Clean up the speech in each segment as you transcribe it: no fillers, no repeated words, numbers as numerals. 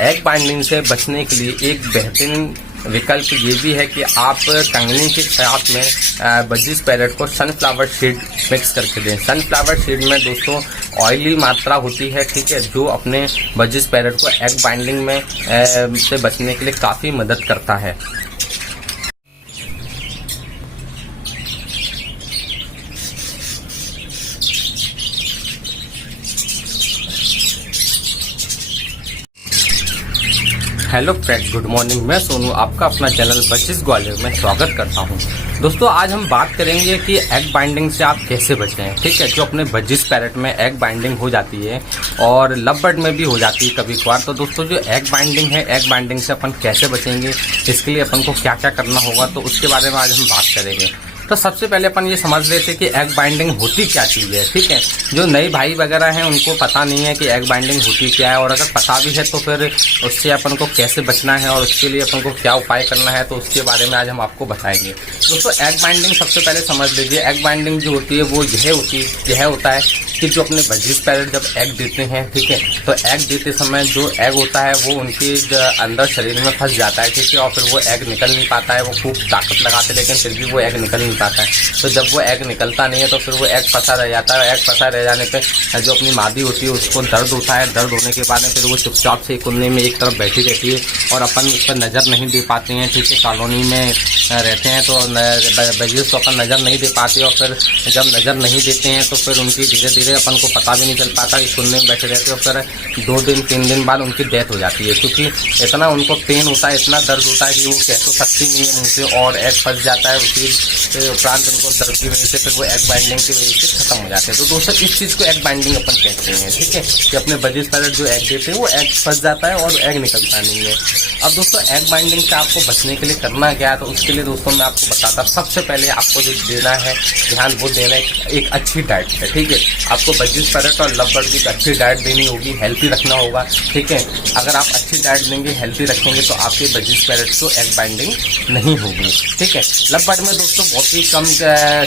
Egg binding से बचने के लिए एक बेहतरीन विकल्प ये भी है कि आप कंगनी के साथ में बजिस पैरेट को सनफ्लावर सीड मिक्स करके दें। सनफ्लावर सीड में दोस्तों ऑयली मात्रा होती है, ठीक है, जो अपने बजिस पैरेट को एग बाइंडिंग में से बचने के लिए काफ़ी मदद करता है। Hello friends, good morning. मैं सोनू आपका अपना चैनल बजिस ग्वालियर में स्वागत करता हूं। दोस्तों आज हम बात करेंगे कि एग बाइंडिंग से आप कैसे बचें, ठीक है। जो अपने बजिस पैरेट में एग बाइंडिंग हो जाती है और लव बर्ड में भी हो जाती है कभी कभार, तो दोस्तों जो एग बाइंडिंग है, एग बाइंडिंग से अपन कैसे बचेंगे, इसके लिए अपन को क्या क्या करना होगा, तो उसके बारे में आज हम बात करेंगे। तो सबसे पहले अपन ये समझ लेते कि एग बाइंडिंग होती क्या चीज़ है, ठीक है। जो नए भाई वगैरह हैं उनको पता नहीं है कि एग बाइंडिंग होती क्या है, और अगर पता भी है तो फिर उससे अपन को कैसे बचना है और उसके लिए अपन को क्या उपाय करना है, तो उसके बारे में आज हम आपको बताएंगे। दोस्तों एग बाइंडिंग सबसे पहले समझ लीजिए, एग बाइंडिंग जो होती है वो यह होता है कि जो अपने बजिस पैरेट जब एग देते हैं, ठीक है, तो एग देते समय जो एग होता है वो उनके अंदर शरीर में फंस जाता है, ठीक है, और फिर वो एग निकल नहीं पाता है। वो खूब ताकत लगाते लेकिन फिर भी वो एग निकल नहीं पाता है। तो जब वो एग निकलता नहीं है तो फिर वो एग फंसा रह जाता है। एग फंसा रह जाने पे जो अपनी मादी होती है उसको दर्द होता है। दर्द होने के बाद में फिर वो चुपचाप से कोने में एक तरफ बैठी रहती है और अपन उस पर नज़र नहीं दे पाते हैं, ठीक है। कॉलोनी में रहते हैं तो बजिस को अपन नज़र नहीं दे पाते, और फिर जब नज़र नहीं देते हैं तो फिर उनकी धीरे धीरे अपन को पता भी नहीं चल पाता कि कोने में बैठे रहते हैं, और फिर 2 दिन 3 दिन बाद उनकी डेथ हो जाती है, क्योंकि इतना उनको पेन होता है, इतना दर्द होता है कि वो कह तो सकती नहीं है मुँह से, और एग फंस जाता है। उसी उपरांत उनको दर्द की वजह से फिर वो एग बाइंडिंग की वजह से खत्म हो जाते हैं। तो दोस्तों इस चीज़ को एग बाइंडिंग अपन कहते हैं, ठीक है, कि अपने बजिस पैरेट जो एग देते हैं वो एग फंस जाता है और एग निकलता नहीं है। अब दोस्तों एग बाइंडिंग से आपको बचने के लिए करना क्या है, तो उसके लिए दोस्तों मैं आपको बताता। सबसे पहले आपको जो देना है ध्यान, वो देना है एक अच्छी डाइट है, ठीक है। आपको बजिस पैरेट और लव बर्ड की अच्छी डाइट देनी होगी, हेल्थी रखना होगा, ठीक है। अगर आप अच्छी डाइट देंगे, हेल्थी रखेंगे, तो आपके बजिस पैरेट को एग बाइंडिंग नहीं होगी, ठीक है। लव बर्ड में दोस्तों बहुत ही कम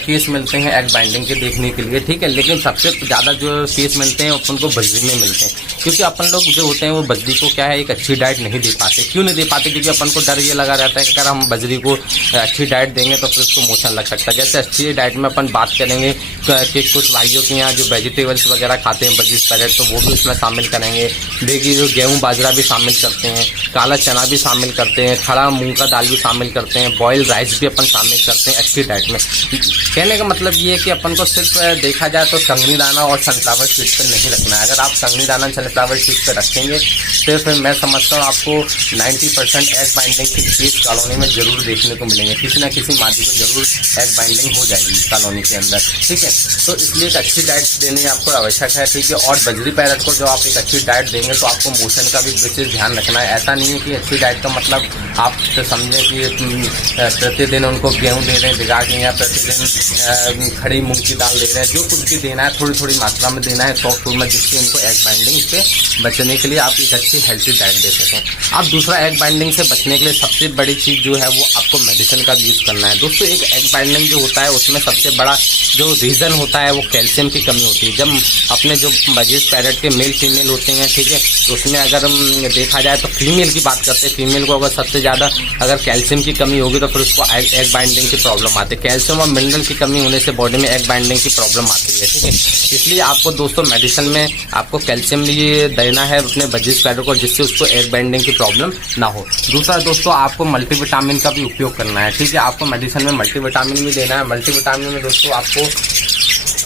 केस मिलते हैं एग बाइंडिंग के देखने के लिए, ठीक है, लेकिन सबसे ज़्यादा जो केस मिलते हैं अपन को बजरी में मिलते हैं, क्योंकि अपन लोग जो होते हैं वो बजरी को क्या है एक अच्छी डाइट नहीं दे पाते। क्यों नहीं दे पाते? क्योंकि अपन को डर ये लगा रहता है कि अगर हम बजरी को अच्छी डाइट देंगे तो फिर उसको मोशन लग सकता है। जैसे अच्छी डाइट में अपन बात करेंगे कि कुछ भाइयों के यहाँ जो वेजिटेबल्स वगैरह खाते हैं बजिस पैरेट, तो वो भी उसमें शामिल करेंगे। देखिए जो गेहूँ बाजरा भी शामिल करते हैं, काला चना भी शामिल करते हैं, खड़ा मूंग का दाल भी शामिल करते हैं, बॉयल राइस भी अपन शामिल करते हैं अच्छी डाइट में। कहने का मतलब ये है कि अपन को सिर्फ देखा जाए तो कंगनी दाना और सनफ्लावर सीड पर नहीं रखना है। अगर आप कंगनी दाना सनफ्लावर सीड पर रखेंगे तो फिर मैं समझता हूँ आपको 90% एग बाइंडिंग की केस कॉलोनी में जरूर देखने को मिलेंगे। किसी ना किसी मादी को जरूर एग बाइंडिंग हो जाएगी कॉलोनी के अंदर, ठीक है। तो इसलिए एक अच्छी डाइट देने आपको आवश्यक है, ठीक है। और बजरी पैरेट को जो आप एक अच्छी डाइट देंगे तो आपको मोशन का भी विशेष ध्यान रखना है। ऐसा नहीं है कि अच्छी डाइट का मतलब आप समझें कि प्रतिदिन उनको गेहूँ दे रहे हैं भिगा के, या प्रतिदिन खड़ी मूंग की दाल दे रहे हैं। जो कुछ भी देना है थोड़ी थोड़ी मात्रा में देना है सॉफ्ट फूड में, जिससे उनको एग बाइंडिंग से बचने के लिए आप एक अच्छी हेल्थी डाइट दे सकें। अब दूसरा एग बाइंडिंग से बचने के लिए सबसे बड़ी चीज़ जो है वो आपको मेडिसिन का यूज़ करना है। दोस्तों एक एग बाइंडिंग जो होता है उसमें सबसे बड़ा जो रीज़न होता है वो कैल्शियम की कमी होती है। जब अपने जो बजिस पैरेट के मेल फीमेल होते हैं, ठीक है, तो उसमें अगर देखा जाए तो फीमेल की बात करते हैं, फीमेल को अगर सबसे ज़्यादा अगर कैल्शियम की कमी होगी तो फिर उसको एग बाइंडिंग की प्रॉब्लम आती है। कैल्शियम और मिनरल की कमी होने से बॉडी में एग बाइंडिंग की प्रॉब्लम आती है, ठीक है। इसलिए आपको दोस्तों मेडिसिन में आपको कैल्शियम लिए देना है अपने बजिस पैरेट को, जिससे उसको एग बाइंडिंग की प्रॉब्लम ना हो। दूसरा दोस्तों आपको मल्टीविटामिन का भी उपयोग करना है, ठीक है। आपको मेडिसिन में मल्टीविटामिन भी देना है। मल्टीविटामिन में दोस्तों आपको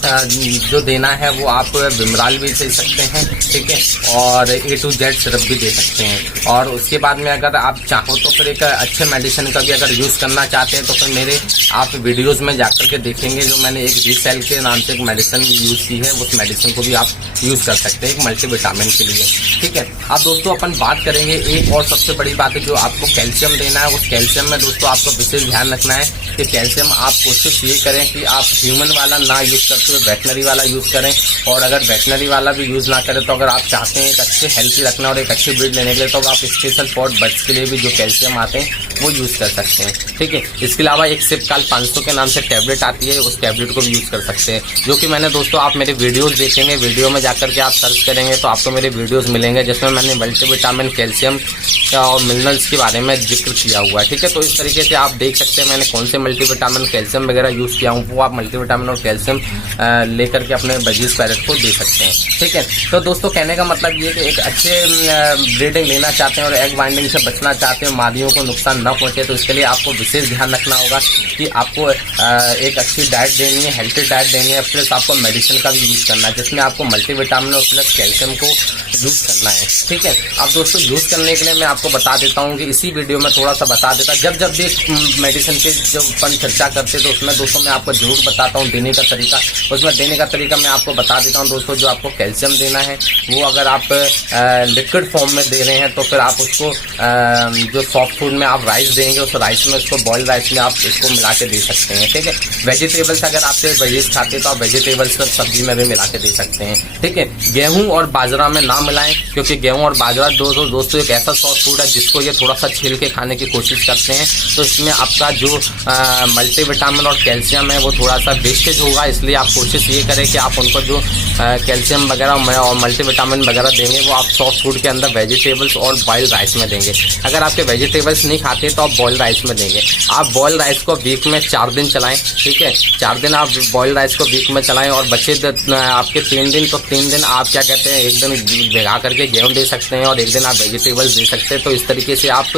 जो देना है वो आप विमराल भी दे सकते हैं, ठीक है, और A to Z सिरप भी दे सकते हैं। और उसके बाद में अगर आप चाहो तो फिर एक अच्छे मेडिसिन का भी अगर यूज़ करना चाहते हैं तो फिर मेरे आप वीडियोस में जाकर के देखेंगे, जो मैंने एक रीसेल के नाम से एक मेडिसिन यूज़ की है, उस मेडिसिन को भी आप यूज़ कर सकते हैं एक मल्टीविटामिन के लिए, ठीक है। अब दोस्तों अपन बात करेंगे एक और सबसे बड़ी बात है जो आपको कैल्शियम देना है। उस कैल्शियम में दोस्तों आपको विशेष ध्यान रखना है कि कैल्शियम आप कोशिश ये करें कि आप ह्यूमन वाला ना यूज़ करते हुए वेटनरी वाला यूज़ करें, और अगर वेटनरी वाला भी यूज़ ना करें तो अगर आप चाहते हैं एक अच्छे हेल्थी रखना और एक अच्छी ब्रीड लेने के लिए, तो आप स्पेशल फॉर बर्ड्स के लिए भी जो कैल्शियम आते हैं वो यूज़ कर सकते हैं, ठीक है। इसके अलावा एक सिपकाल 500 के नाम से टैबलेट आती है, उस टैबलेट को भी यूज़ कर सकते हैं, जो कि मैंने दोस्तों आप मेरे वीडियोज़ देखेंगे, वीडियो में जाकर के आप सर्च करेंगे तो आपको मेरे वीडियोज़ मिलेंगे। देंगे जिसमें मैंने मल्टीविटामिन, कैल्शियम और मिनरल्स के बारे में जिक्र किया हुआ है। ठीक है, तो इस तरीके से आप देख सकते हैं मैंने कौन से मल्टीविटामिन, कैल्शियम वगैरह यूज़ किया हूँ, वो आप मल्टीविटामिन और कैल्शियम लेकर के अपने बजीज पैरेट को दे सकते हैं। ठीक है, तो दोस्तों कहने का मतलब ये कि एक अच्छे ब्रीडिंग लेना चाहते हैं और एग बाइंडिंग से बचना चाहते हैं, मादियों को नुकसान न पहुँचे, तो इसके लिए आपको विशेष ध्यान रखना होगा कि आपको एक अच्छी डाइट देनी है, हेल्थी डाइट देनी है, प्लस आपको मेडिसिन का भी यूज़ करना है जिसमें आपको मल्टीविटामिन और प्लस कैल्शियम को यूज़ करना है। ठीक है, अब दोस्तों यूज़ करने के लिए मैं आपको बता देता हूँ कि इसी वीडियो में थोड़ा सा बता देता, जब भी मेडिसिन के जो अपन चर्चा करते तो उसमें दोस्तों मैं आपको जरूर बताता हूँ देने का तरीका। उसमें देने का तरीका मैं आपको बता देता हूँ दोस्तों। जो आपको कैल्शियम देना है वो अगर आप लिक्विड फॉर्म में दे रहे हैं तो फिर आप उसको जो सॉफ्ट फूड में आप राइस देंगे, उस राइस में उसको बॉइल्ड राइस में आप इसको मिला के दे सकते हैं। ठीक है, वेजिटेबल्स अगर आपसे वेजिज खाते तो आप वेजिटेबल्स का सब्जी में भी मिला के दे सकते हैं। ठीक है, गेहूं और बाजरा में ना मिलाएं, क्योंकि गेहूं और बाजरा दोस्तों एक ऐसा सॉफ्ट फूड है जिसको ये थोड़ा सा छील के खाने की कोशिश करते हैं, तो इसमें आपका जो मल्टीविटामिन और कैल्शियम है वो थोड़ा सा वेस्टेज होगा। इसलिए आप कोशिश ये करें कि आप उनको जो कैल्शियम वगैरह और मल्टीविटामिन वगैरह देंगे वो आप सॉफ्ट फूड के अंदर वेजिटेबल्स और बॉइल्ड राइस में देंगे। अगर आपके वेजिटेबल्स नहीं खाते तो आप बॉइल्ड राइस में देंगे। आप बॉइल्ड राइस को वीक में 4 दिन चलाएं। ठीक है, 4 दिन आप बॉइल्ड राइस को वीक में चलाएं और बचे आपके 3 दिन, तो 3 दिन आप क्या कहते हैं, एक दिन भिगा करके गेहूं दे सकते हैं और एक दिन आप वेजिटेबल्स दे सकते हैं। तो इस तरीके से आप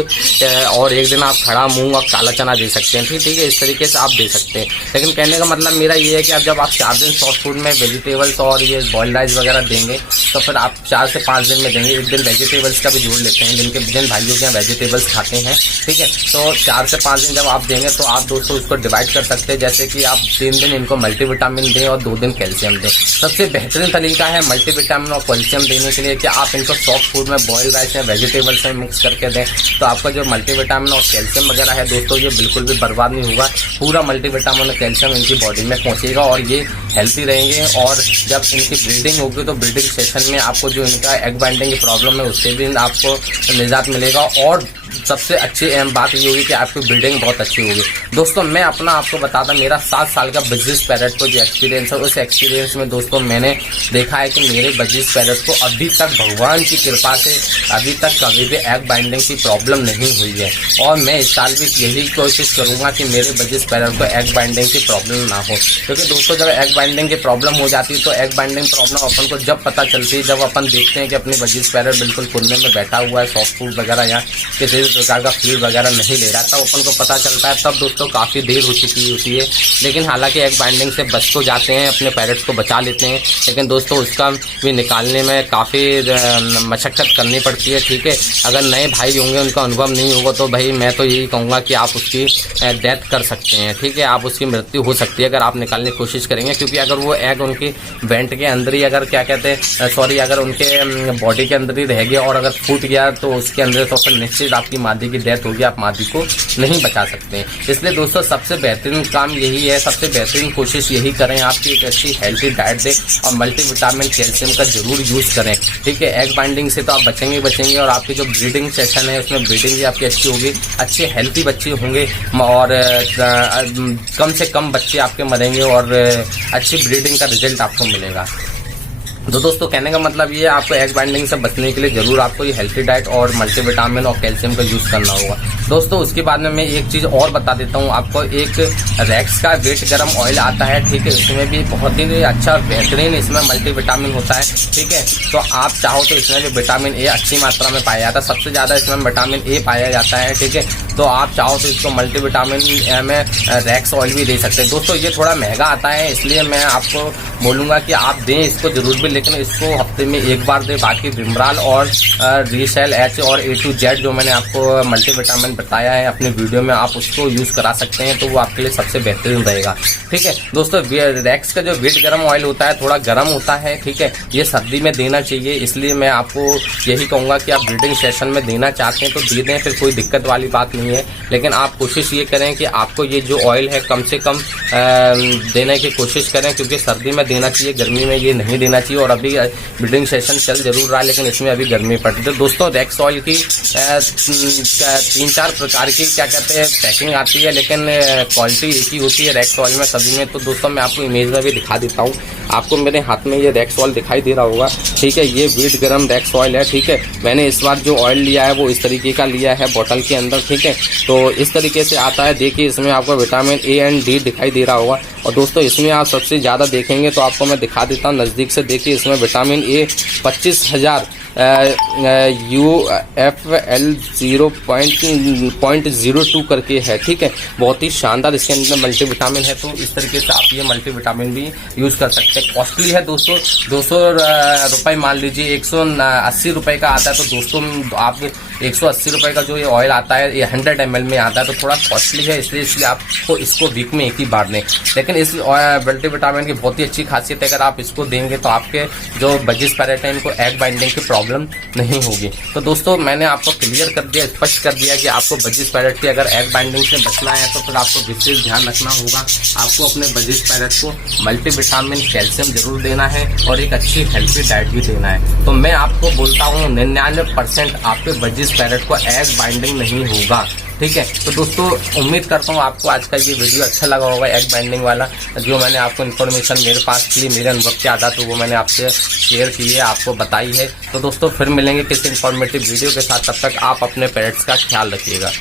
और एक दिन आप खड़ा मूंग और काला चना दे सकते हैं। ठीक है, इस तरीके से आप दे सकते हैं। लेकिन कहने का मतलब मेरा ये है कि अब जब आप 4 दिन सॉफ्ट फूड में वेजिटेबल्स और ये बॉइल्ड राइस वगैरह देंगे तो फिर आप 4 से 5 दिन में देंगे। एक दिन वेजिटेबल्स का भी जोड़ लेते हैं, जिन भाइयों के यहाँ वेजिटेबल्स खाते हैं। ठीक है, तो 4 से 5 दिन जब आप देंगे तो आप दोस्तों उसको डिवाइड कर सकते हैं, जैसे कि आप 3 दिन इनको मल्टीविटामिन दें और 2 दिन कैल्शियम दें। सबसे बेहतरीन तरीका है मल्टीविटामिन और कैल्शियम देने के लिए कि आप इनको सॉफ्ट फूड में बॉइल्ड राइस या वेजिटेबल्स में मिक्स करके दें, तो आपका जो मल्टीविटामिन और कैल्शियम वगैरह है दोस्तों ये बिल्कुल भी बर्बाद नहीं होगा। पूरा मल्टीविटामिन और कैल्शियम इनकी बॉडी में पहुंचेगा और ये हेल्थी रहेंगे। और जब इनकी ब्रीडिंग होगी तो ब्रीडिंग सेशन में आपको जो इनका एग बाइंडिंग की प्रॉब्लम है उससे भी आपको निजात मिलेगा। और सबसे अच्छी अहम बात ये होगी कि आपकी ब्रीडिंग बहुत अच्छी होगी। दोस्तों मैं अपना आपको बताता, मेरा 7 साल का बजीज पैरेट को जो एक्सपीरियंस है, उस एक्सपीरियंस में दोस्तों मैंने देखा है कि मेरे बजीज पैरेट को अभी तक भगवान की कृपा से अभी तक कभी भी एग बाइंडिंग की प्रॉब्लम नहीं हुई है। और मैं इस साल भी यही कोशिश करूंगा कि मेरे बजीज पैरेट को एग बाइंडिंग की प्रॉब्लम ना हो, क्योंकि दोस्तों जब एग बाइंडिंग की प्रॉब्लम हो जाती है तो एग बाइंडिंग प्रॉब्लम अपन को जब पता चलती है, जब अपन देखते हैं कि अपने बजीज पैरेट बिल्कुल कुंडे में बैठा हुआ है, सॉफ्ट फूड वगैरह या किसी भी प्रकार का फीड वगैरह नहीं ले रहा, तब अपन को पता चलता है। तब दोस्तों काफ़ी देर हो चुकी होती है। लेकिन हालांकि एग बाइंडिंग से बच तो जाते हैं, अपने पैरेट्स को बचा लेते हैं, लेकिन दोस्तों उसका भी निकालने में काफ़ी मशक्क़त करनी पड़ती है। ठीक है, अगर नए भाई होंगे उनका अनुभव नहीं होगा तो भाई मैं तो यही कहूँगा कि आप उसकी डेथ कर सकते हैं। ठीक है, आप उसकी मृत्यु हो सकती है अगर आप निकालने की कोशिश करेंगे, क्योंकि अगर वो एग उनकी वेंट के अंदर ही अगर क्या कहते हैं सॉरी अगर उनके बॉडी के अंदर ही रह गया और अगर फूट गया तो उसके अंदर, तो फिर निश्चित आपकी मादी की डेथ होगी, आप मादी को नहीं बचा सकते हैं। इसलिए दोस्तों सबसे बेहतरीन काम यही है, सबसे बेहतरीन कोशिश यही करें आपकी एक अच्छी हेल्थी डाइट दें और मल्टीविटामिन कैल्शियम का जरूर यूज़ करें। ठीक है, एग बाइंडिंग से तो आप बचेंगे और आपकी जो ब्रीडिंग सेशन है उसमें ब्रीडिंग भी आपकी अच्छी होगी, अच्छे हेल्थी बच्चे होंगे और कम से कम बच्चे आपके मरेंगे और अच्छी ब्रीडिंग का रिजल्ट आपको मिलेगा। तो दोस्तों कहने का मतलब ये है, आपको एग बाइंडिंग से बचने के लिए जरूर आपको ये हेल्थी डाइट और मल्टीविटामिन और कैल्शियम का यूज़ करना होगा। दोस्तों उसके बाद में मैं एक चीज़ और बता देता हूँ आपको, एक रेक्स का वेट गरम ऑयल आता है। ठीक है, इसमें भी बहुत ही अच्छा बेहतरीन इसमें मल्टीविटामिन होता है। ठीक है, तो आप चाहो तो इसमें भी विटामिन ए अच्छी मात्रा में पाया जाता है, सबसे ज़्यादा इसमें विटामिन ए पाया जाता है। ठीक है, तो आप चाहो तो इसको मल्टीविटामिन में रेक्स ऑयल भी दे सकते हैं। दोस्तों ये थोड़ा महंगा आता है, इसलिए मैं आपको बोलूँगा कि आप दें इसको जरूर भी, लेकिन इसको हफ्ते में एक बार दें। बाकी विमराल और रीसेल एच और A to Z जो मैंने आपको मल्टीविटामिन बताया है अपने वीडियो में, आप उसको यूज़ करा सकते हैं, तो वो आपके लिए सबसे बेहतरीन रहेगा। ठीक है दोस्तों, रेक्स का जो वेट गरम ऑयल होता है थोड़ा गर्म होता है। ठीक है, ये सर्दी में देना चाहिए, इसलिए मैं आपको यही कहूँगा कि आप ब्रीडिंग सेशन में देना चाहते हैं तो दे दें, फिर कोई दिक्कत वाली बात नहीं नहीं है, लेकिन आप कोशिश ये करें कि आपको ये जो ऑयल है कम से कम देने की कोशिश करें, क्योंकि सर्दी में देना चाहिए, गर्मी में ये नहीं देना चाहिए। और अभी ब्रीडिंग सेशन चल जरूर रहा है, लेकिन इसमें अभी गर्मी पड़ती है। तो दोस्तों रेक्स ऑयल की 3-4 प्रकार की क्या कहते हैं पैकिंग आती है, लेकिन क्वालिटी एक ही होती है रेक्स ऑयल में सभी में। तो दोस्तों मैं आपको इमेज में भी दिखा देता हूँ। आपको मेरे हाथ में ये रेक्स ऑयल दिखाई दे रहा होगा, ठीक है। ये वीट गरम रेक्स ऑयल है, ठीक है। मैंने इस बार जो ऑयल लिया है वो इस तरीके का लिया है बोतल के अंदर, ठीक है। तो इस तरीके से आता है। देखिए इसमें आपको विटामिन ए एंड डी दिखाई दे रहा होगा। और दोस्तों इसमें आप सबसे ज़्यादा देखेंगे तो आपको मैं दिखा देता हूँ नज़दीक से। देखिए इसमें विटामिन ए 25,000 UFL 0.02 करके है, ठीक है। बहुत ही शानदार इसके अंदर मल्टीविटामिन है। तो इस तरीके से आप ये मल्टीविटामिन भी यूज कर सकते हैं। कॉस्टली है दोस्तों, 200 रुपये मान लीजिए, 180 रुपये का आता है। तो दोस्तों आप 180 रुपये का जो ये ऑयल आता है ये 100 ml में आता है, तो थोड़ा कॉस्टली है, इसलिए आपको इसको वीक में एक ही बार दें। लेकिन इस मल्टीविटामिन की बहुत ही अच्छी खासियत है, अगर आप इसको देंगे तो आपके जो बजिस पैरेट है इनको एग बाइंडिंग की प्रॉब्लम नहीं होगी। तो दोस्तों मैंने आपको क्लियर कर दिया, स्पष्ट कर दिया कि आपको बजिस पैरेट की अगर एग बाइंडिंग से बचना है तो फिर आपको विशेष ध्यान रखना होगा। आपको अपने बजिस पैरेट को मल्टीविटामिन कैल्शियम जरूर देना है और एक अच्छी हेल्थी डाइट भी देना है। तो मैं आपको बोलता हूँ 99% आपके बजिस पैरेट को एग बाइंडिंग नहीं होगा, ठीक है। तो दोस्तों उम्मीद करता हूँ आपको आज का ये वीडियो अच्छा लगा होगा, एग बाइंडिंग वाला जो मैंने आपको इन्फॉर्मेशन मेरे पास थी, मेरे अनुभव के आधार तो वो मैंने आपसे शेयर की है, आपको बताई है। तो दोस्तों फिर मिलेंगे किसी इन्फॉर्मेटिव वीडियो के साथ, तब तक आप अपने पेरेंट्स का ख्याल रखिएगा।